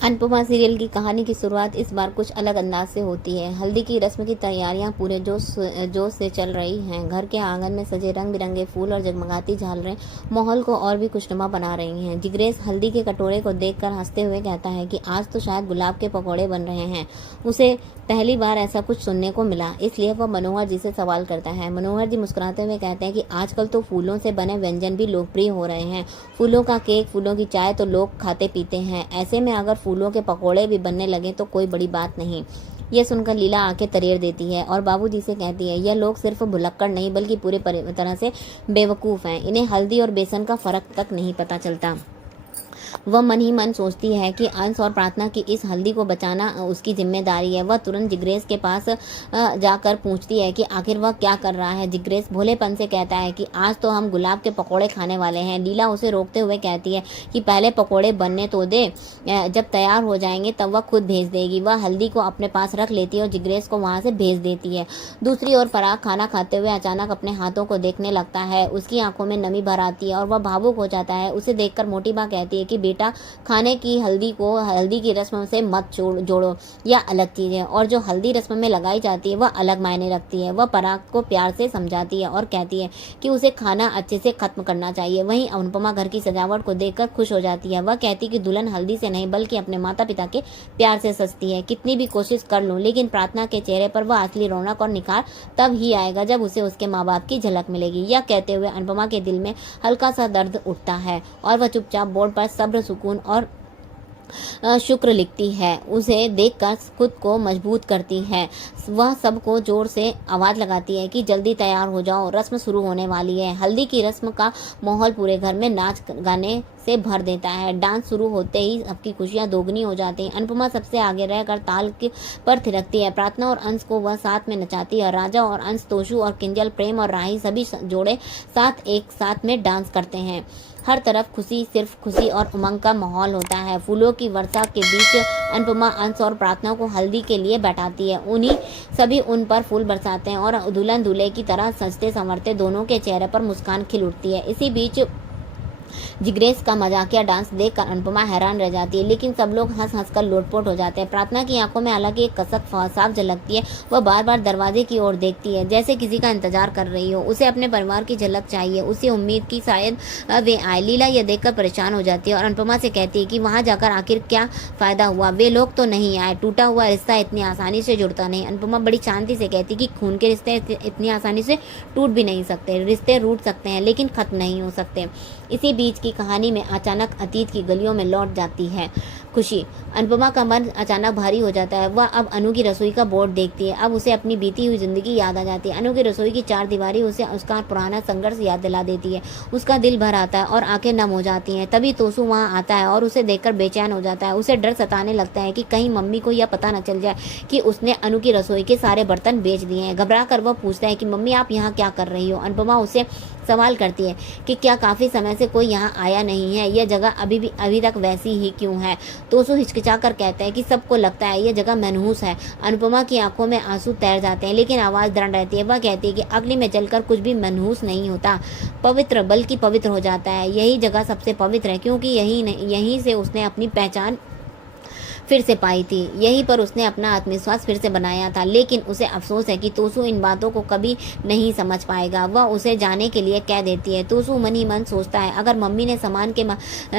Anupama serial की कहानी की शुरुआत इस बार कुछ अलग अंदाज से होती है। हल्दी की रस्म की तैयारियां पूरे जोश जोश से चल रही हैं। घर के आंगन में सजे रंग बिरंगे फूल और जगमगाती झालरें माहौल को और भी खुशनुमा बना रही हैं। जिग्नेश हल्दी के कटोरे को देखकर हंसते हुए कहता है कि आज तो शायद गुलाब के पकौड़े बन रहे हैं। उसे पहली बार ऐसा कुछ सुनने को मिला, इसलिए वह मनोहर जी से सवाल करता है। मनोहर जी मुस्कुराते हुए कहते हैं कि आजकल तो फूलों से बने व्यंजन भी लोकप्रिय हो रहे हैं। फूलों का केक, फूलों की चाय तो लोग खाते पीते हैं। ऐसे में अगर फूलों के पकौड़े भी बनने लगे तो कोई बड़ी बात नहीं। यह सुनकर लीला आंखें तरेर देती है और बाबूजी से कहती है, यह लोग सिर्फ भुलक्कड़ नहीं बल्कि पूरे तरह से बेवकूफ़ हैं। इन्हें हल्दी और बेसन का फर्क तक नहीं पता चलता। वह मन ही मन सोचती है कि अंश और प्रार्थना की इस हल्दी को बचाना उसकी जिम्मेदारी है। वह तुरंत जिग्नेश के पास जाकर पूछती है कि आखिर वह क्या कर रहा है। जिग्नेश भोलेपन से कहता है कि आज तो हम गुलाब के पकौड़े खाने वाले हैं। लीला उसे रोकते हुए कहती है कि पहले पकौड़े बनने तो दे, जब तैयार हो जाएंगे तब वह खुद भेज देगी। वह हल्दी को अपने पास रख लेती है और जिग्नेश को वहां से भेज देती है। दूसरी ओर पराग खाना खाते हुए अचानक अपने हाथों को देखने लगता है। उसकी आंखों में नमी भर आती है और वह भावुक हो जाता है। उसे देखकर मोटी माँ कहती है कि बेटा, खाने की हल्दी को हल्दी की रस्म से मत जोड़ो, या अलग चीज है, और जो हल्दी रस्म में लगाई जाती है वह अलग मायने रखती है। वह पराग को प्यार से समझाती है और कहती है कि उसे खाना अच्छे से खत्म करना चाहिए। वहीं अनुपमा घर की सजावट को देखकर खुश हो जाती है। वह कहती है कि दुल्हन हल्दी से नहीं बल्कि अपने माता पिता के प्यार से सजती है। कितनी भी कोशिश कर लूं, लेकिन प्रार्थना के चेहरे पर वह असली रौनक और निखार तब ही आएगा जब उसे उसके माँ बाप की झलक मिलेगी। यह कहते हुए अनुपमा के दिल में हल्का सा दर्द उठता है और वह चुपचाप बोर्ड पर सब्र, सुकून और शुक्र लिखती है। उसे देखकर खुद को मजबूत करती है। वह सबको जोर से आवाज लगाती है कि जल्दी तैयार हो जाओ, रस्म शुरू होने वाली है। हल्दी की रस्म का माहौल पूरे घर में नाच गाने से भर देता है। डांस शुरू होते ही सबकी खुशियां दोगुनी हो जाती हैं। अनुपमा सबसे आगे रहकर ताल पर थिरकती है। प्रार्थना और अंश को वह साथ में नचाती है। राजा और अंश, तोशु और किंजल, प्रेम और राही सभी जोड़े एक साथ में डांस करते हैं। हर तरफ खुशी, सिर्फ खुशी और उमंग का माहौल होता है। फूलों की वर्षा के बीच अनुपमा अंश और प्रार्थना को हल्दी के लिए बैठाती है। उन्हीं सभी उन पर फूल बरसाते हैं और दुल्हन दूल्हे की तरह सजते संवरते दोनों के चेहरे पर मुस्कान खिल उठती है। इसी बीच जिग्नेश का मजाकिया डांस देखकर अनुपमा हैरान रह जाती है, लेकिन सब लोग हंस हंस कर लोटपोट हो जाते हैं। प्रार्थना की आंखों में अलग एक कसक साफ झलकती है। वह बार बार दरवाजे की ओर देखती है, जैसे किसी का इंतजार कर रही हो। उसे अपने परिवार की झलक चाहिए। उसे उम्मीद की शायद वे आए। लीला यह देखकर परेशान हो जाती है और अनुपमा से कहती है कि वहां जाकर आखिर क्या फायदा हुआ, वे लोग तो नहीं आए। टूटा हुआ रिश्ता इतनी आसानी से जुड़ता नहीं। अनुपमा बड़ी शांति से कहती कि खून के रिश्ते इतनी आसानी से टूट भी नहीं सकते। रिश्ते रूठ सकते हैं लेकिन खत्म नहीं हो सकते। इसी बीच की कहानी में अचानक अतीत की गलियों में लौट जाती है खुशी। अनुपमा का मन अचानक भारी हो जाता है। वह अब अनु की रसोई का बोर्ड देखती है। अब उसे अपनी बीती हुई जिंदगी याद आ जाती है। अनु की रसोई की चार दीवारी उसे उसका पुराना संघर्ष याद दिला देती है। उसका दिल भर आता है और आंखें नम हो जाती हैं। तभी तोसू वहां आता है और उसे देखकर बेचैन हो जाता है। उसे डर सताने लगता है कि कहीं मम्मी को यह पता न चल जाए कि उसने अनु की रसोई के सारे बर्तन बेच दिए हैं। घबरा कर वह पूछता है कि मम्मी, आप यहाँ क्या कर रही हो। अनुपमा उसे सवाल करती है कि क्या काफी समय से कोई यहाँ आया नहीं है, यह जगह अभी तक वैसी ही क्यों है। तोसू हिचकिचा कर कहता है कि सबको लगता है यह जगह मनहूस है। अनुपमा की आंखों में आंसू तैर जाते हैं, लेकिन आवाज दृढ़ रहती है। वह कहती है कि अग्नि में जलकर कुछ भी मनहूस नहीं होता, पवित्र बल्कि पवित्र हो जाता है। यही जगह सबसे पवित्र है क्योंकि यहीं से उसने अपनी पहचान फिर से पाई थी। यहीं पर उसने अपना आत्मविश्वास फिर से बनाया था। लेकिन उसे अफसोस है कि तोसू इन बातों को कभी नहीं समझ पाएगा। वह उसे जाने के लिए कह देती है। तोसू मन ही मन सोचता है, अगर मम्मी ने सामान के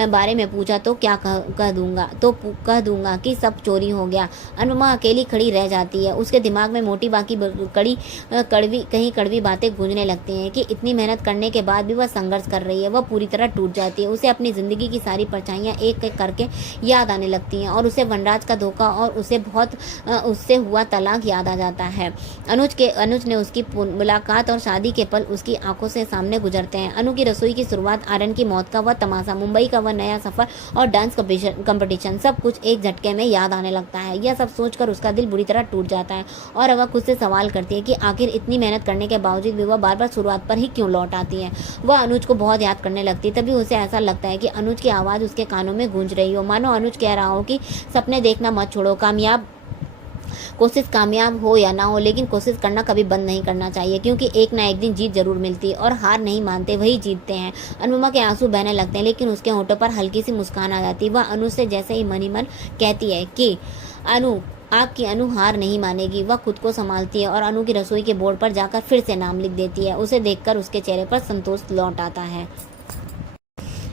बारे में पूछा तो क्या कह दूंगा कि सब चोरी हो गया। अनुपमा अकेली खड़ी रह जाती है। उसके दिमाग में मोटी बाकी कड़वी बातें गूंजने लगती हैं कि इतनी मेहनत करने के बाद भी वह संघर्ष कर रही है। वह पूरी तरह टूट जाती है। उसे अपनी जिंदगी की सारी परछाइयां एक एक करके याद आने लगती हैं और उसे वनराज का धोखा और उससे हुआ तलाक याद आ जाता है। अनुज ने उसकी मुलाकात और शादी के पल उसकी आंखों से सामने गुजरते हैं। अनु की रसोई की शुरुआत, आर्यन की मौत का वह तमाशा, मुंबई का वह नया सफर और डांस कंपटीशन, सब कुछ एक झटके में याद आने लगता है। यह सब सोचकर उसका दिल बुरी तरह टूट जाता है और वह खुद से सवाल करती है कि आखिर इतनी मेहनत करने के बावजूद भी वह बार बार शुरुआत पर ही क्यों लौट आती है। वह अनुज को बहुत याद करने लगती है। तभी उसे ऐसा लगता है कि अनुज की आवाज़ उसके कानों में गूंज रही हो, मानो अनुज कह रहा हो कि सपने देखना मत छोड़ो, कामयाब कोशिश कामयाब हो या ना हो, लेकिन कोशिश करना कभी बंद नहीं करना चाहिए, क्योंकि एक ना एक दिन जीत जरूर मिलती है और हार नहीं मानते वही जीतते हैं। अनुपमा के आंसू बहने लगते हैं, लेकिन उसके होठों पर हल्की सी मुस्कान आ जाती है। वह अनु से जैसे ही मन ही मन कहती है कि अनु, आपकी अनु हार नहीं मानेगी। वह खुद को संभालती है और अनु की रसोई के बोर्ड पर जाकर फिर से नाम लिख देती है। उसे देखकर उसके चेहरे पर संतोष लौट आता है।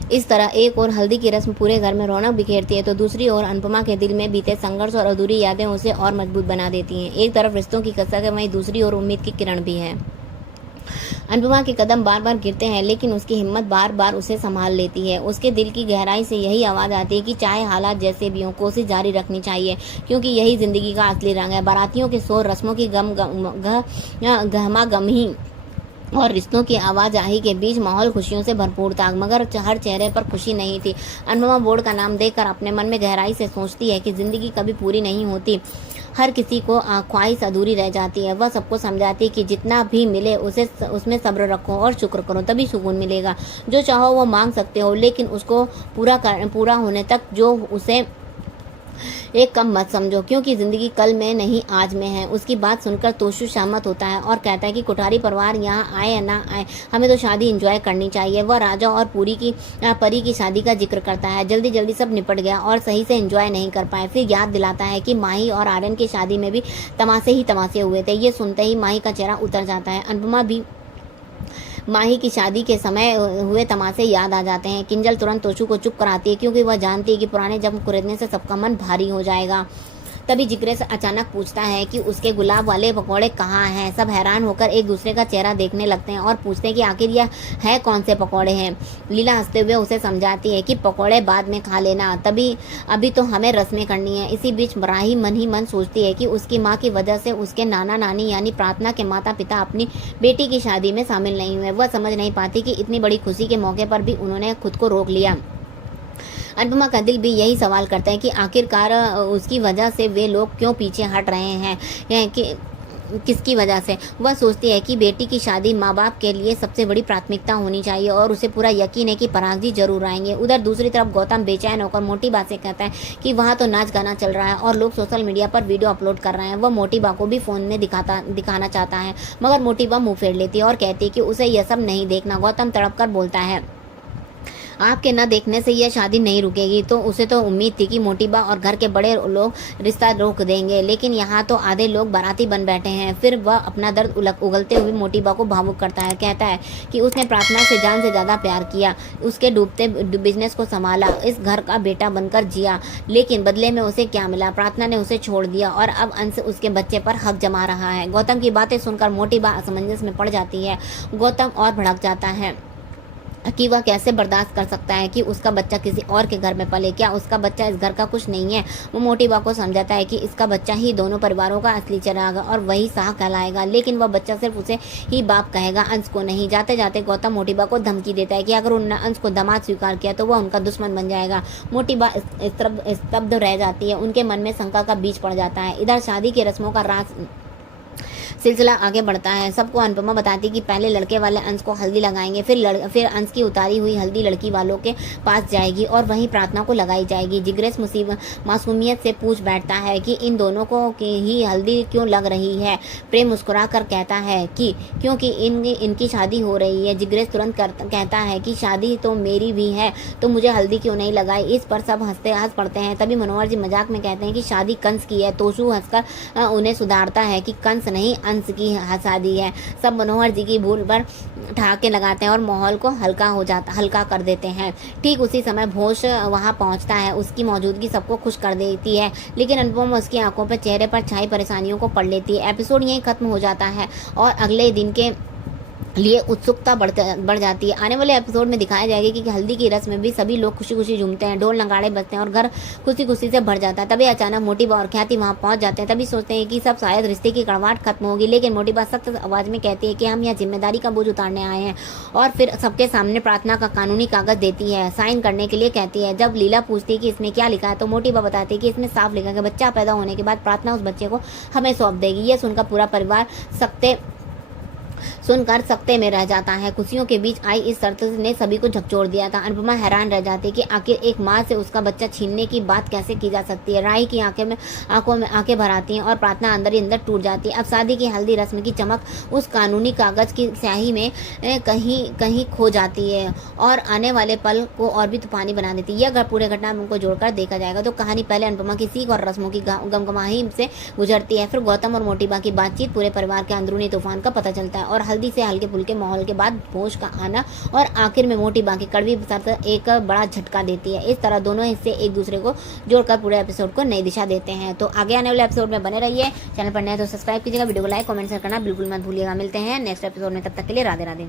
इस तरह एक और हल्दी की रस्म पूरे घर में रौनक बिखेरती है, तो दूसरी ओर अनुपमा के दिल में बीते संघर्ष और अधूरी यादें उसे और मजबूत बना देती हैं। एक तरफ रिश्तों की कसक है, वहीं दूसरी ओर उम्मीद की किरण भी है। अनुपमा के कदम बार बार गिरते हैं, लेकिन उसकी हिम्मत बार बार उसे संभाल लेती है। उसके दिल की गहराई से यही आवाज़ आती है कि चाहे हालात जैसे भी हों, कोशिश जारी रखनी चाहिए, क्योंकि यही जिंदगी का असली रंग है। बारातियों के शोर, रस्मों की गहमा गमही और रिश्तों की आवाजाही के बीच माहौल खुशियों से भरपूर था, मगर हर चेहरे पर खुशी नहीं थी। अनुपमा बोर्ड का नाम देखकर अपने मन में गहराई से सोचती है कि जिंदगी कभी पूरी नहीं होती, हर किसी को ख्वाहिश अधूरी रह जाती है। वह सबको समझाती है कि जितना भी मिले उसे उसमें सब्र रखो और शुक्र करो, तभी सुकून मिलेगा। जो चाहो वो मांग सकते हो, लेकिन उसको पूरा होने तक जो उसे एक कम मत समझो, क्योंकि जिंदगी कल में नहीं आज में है। उसकी बात सुनकर तोशु सहमत होता है और कहता है कि कोठारी परिवार यहाँ आए या ना आए, हमें तो शादी एंजॉय करनी चाहिए। वह राजा और परी की शादी का जिक्र करता है। जल्दी जल्दी सब निपट गया और सही से एंजॉय नहीं कर पाए। फिर याद दिलाता है कि माही और आर्यन की शादी में भी तमाशे ही तमाशे हुए थे। ये सुनते ही माही का चेहरा उतर जाता है। अनुपमा भी माही की शादी के समय हुए तमाशे याद आ जाते हैं। किंजल तुरंत तोशु को चुप कराती है, क्योंकि वह जानती है कि पुराने जख्म कुरेदने से सबका मन भारी हो जाएगा। तभी जिग्नेश अचानक पूछता है कि उसके गुलाब वाले पकौड़े कहाँ हैं। सब हैरान होकर एक दूसरे का चेहरा देखने लगते हैं और पूछते हैं कि आखिर यह है कौन से पकौड़े हैं। लीला हंसते हुए उसे समझाती है कि पकौड़े बाद में खा लेना, तभी अभी तो हमें रस्में करनी है। इसी बीच राही मन ही मन सोचती है कि उसकी माँ की वजह से उसके नाना नानी यानी प्रार्थना के माता पिता अपनी बेटी की शादी में शामिल नहीं हुए। वह समझ नहीं पाती कि इतनी बड़ी खुशी के मौके पर भी उन्होंने खुद को रोक लिया। अनुपमा का दिल भी यही सवाल करता है कि आखिरकार उसकी वजह से वे लोग क्यों पीछे हट रहे हैं, कि किसकी वजह से। वह सोचती है कि बेटी की शादी माँ बाप के लिए सबसे बड़ी प्राथमिकता होनी चाहिए और उसे पूरा यकीन है कि पराग जी जरूर आएंगे। उधर दूसरी तरफ गौतम बेचैन होकर मोटी बा से कहता है कि वहाँ तो नाच गाना चल रहा है और लोग सोशल मीडिया पर वीडियो अपलोड कर रहे हैं। वह मोटी बा को भी फोन में दिखाना चाहता है, मगर मोटी बा मुँह फेर लेती है और कहती है कि उसे यह सब नहीं देखना। गौतम तड़प कर बोलता है, आपके न देखने से यह शादी नहीं रुकेगी। तो उसे तो उम्मीद थी कि मोटीबा और घर के बड़े लोग रिश्ता रोक देंगे, लेकिन यहाँ तो आधे लोग बाराती बन बैठे हैं। फिर वह अपना दर्द उगलते हुए मोटीबा को भावुक करता है। कहता है कि उसने प्रार्थना से जान से ज़्यादा प्यार किया, उसके डूबते बिजनेस को संभाला, इस घर का बेटा बनकर जिया, लेकिन बदले में उसे क्या मिला? प्रार्थना ने उसे छोड़ दिया और अब अंश उसके बच्चे पर हक जमा रहा है। गौतम की बातें सुनकर मोटीबा असमंजस में पड़ जाती है। गौतम और भड़क जाता है कि वह कैसे बर्दाश्त कर सकता है कि उसका बच्चा किसी और के घर में पले। क्या उसका बच्चा इस घर का कुछ नहीं है? वो मोटी बा को समझाता है कि इसका बच्चा ही दोनों परिवारों का असली चिराग और वही शाह कहलाएगा, लेकिन वह बच्चा सिर्फ उसे ही बाप कहेगा, अंश को नहीं। जाते जाते गौतम मोटी बा को धमकी देता है कि अगर उन्होंने अंश को दामाद स्वीकार किया तो वह उनका दुश्मन बन जाएगा। मोटी बा स्तब्ध रह जाती है, उनके मन में शंका का बीज पड़ जाता है। इधर शादी की रस्मों का राज सिलसिला आगे बढ़ता है। सबको अनुपमा बताती कि पहले लड़के वाले अंश को हल्दी लगाएंगे, फिर अंश की उतारी हुई हल्दी लड़की वालों के पास जाएगी और वहीं प्रार्थना को लगाई जाएगी। जिग्नेश मासूमियत से पूछ बैठता है कि इन दोनों को ही हल्दी क्यों लग रही है। प्रेम मुस्कुरा कर कहता है कि क्योंकि इनकी शादी हो रही है। जिग्नेश तुरंत कहता है कि शादी तो मेरी भी है, तो मुझे हल्दी क्यों नहीं लगाई। इस पर सब हंस पड़ते हैं। तभी मनोहर जी मजाक में कहते हैं कि शादी कंस की है। तोशु हंसकर उन्हें सुधारता है कि कंस नहीं, अंश की शादी है। सब मनोहर जी की भूल पर ठहाके लगाते हैं और माहौल को हल्का कर देते हैं। ठीक उसी समय भोज वहां पहुंचता है। उसकी मौजूदगी सबको खुश कर देती है, लेकिन अनुपमा उसकी आंखों पर चेहरे पर छाई परेशानियों को पढ़ लेती है। एपिसोड यहीं खत्म हो जाता है और अगले दिन के लिए उत्सुकता बढ़ जाती है। आने वाले एपिसोड में दिखाया जाएगा कि हल्दी की रस्म में भी सभी लोग खुशी खुशी झूमते हैं, ढोल नगाड़े बजते हैं और घर खुशी खुशी से भर जाता है। तभी अचानक मोटी बा और ख्याति वहां पहुंच जाते हैं। तभी सोचते हैं कि सब शायद रिश्ते की कड़वाहट खत्म होगी, लेकिन मोटी बा सख्त आवाज में कहती है कि हम यहाँ जिम्मेदारी का बोझ उतारने आए हैं और फिर सबके सामने प्रार्थना का कानूनी कागज देती है, साइन करने के लिए कहती है। जब लीला पूछती है कि इसमें क्या लिखा है, तो मोटी बा बताती है कि इसमें साफ लिखा है कि बच्चा पैदा होने के बाद प्रार्थना उस बच्चे को हमें सौंप देगी। यह सुनकर पूरा परिवार सख्ते सुनकर सकते में रह जाता है। खुशियों के बीच आई इस शर्त ने सभी को झकझोर दिया था। अनुपमा हैरान रह जाती कि आखिर एक माँ से उसका बच्चा छीनने की बात कैसे की जा सकती है। राही की आंखों में आंखें भर आती हैं और प्रार्थना अंदर ही अंदर टूट जाती है। अब शादी की हल्दी रस्म की चमक उस कानूनी कागज की स्याही में कहीं कहीं खो जाती है और आने वाले पल को और भी तूफानी बना देती है। यह पूरे घटना को जोड़कर देखा जाएगा तो कहानी पहले अनुपमा की सीख और रस्मों की गमगमाही से गुजरती है, फिर गौतम और मोटिबा की बातचीत, पूरे परिवार के अंदरूनी तूफान का पता चलता है और हल्दी से हल्के फुल्के माहौल के बाद भोज का आना और आखिर में मोटिबा की कड़वी शर्त एक बड़ा झटका देती है। इस तरह दोनों हिस्से एक दूसरे को जोड़कर पूरे एपिसोड को नई दिशा देते हैं। तो आगे आने वाले एपिसोड में बने रहिए। चैनल पर नए तो सब्सक्राइब कीजिएगा, वीडियो को लाइक कमेंट शेयर करना बिल्कुल मत भूलिएगा। मिलते हैं नेक्स्ट एपिसोड में, तब तक के लिए राधे राधे।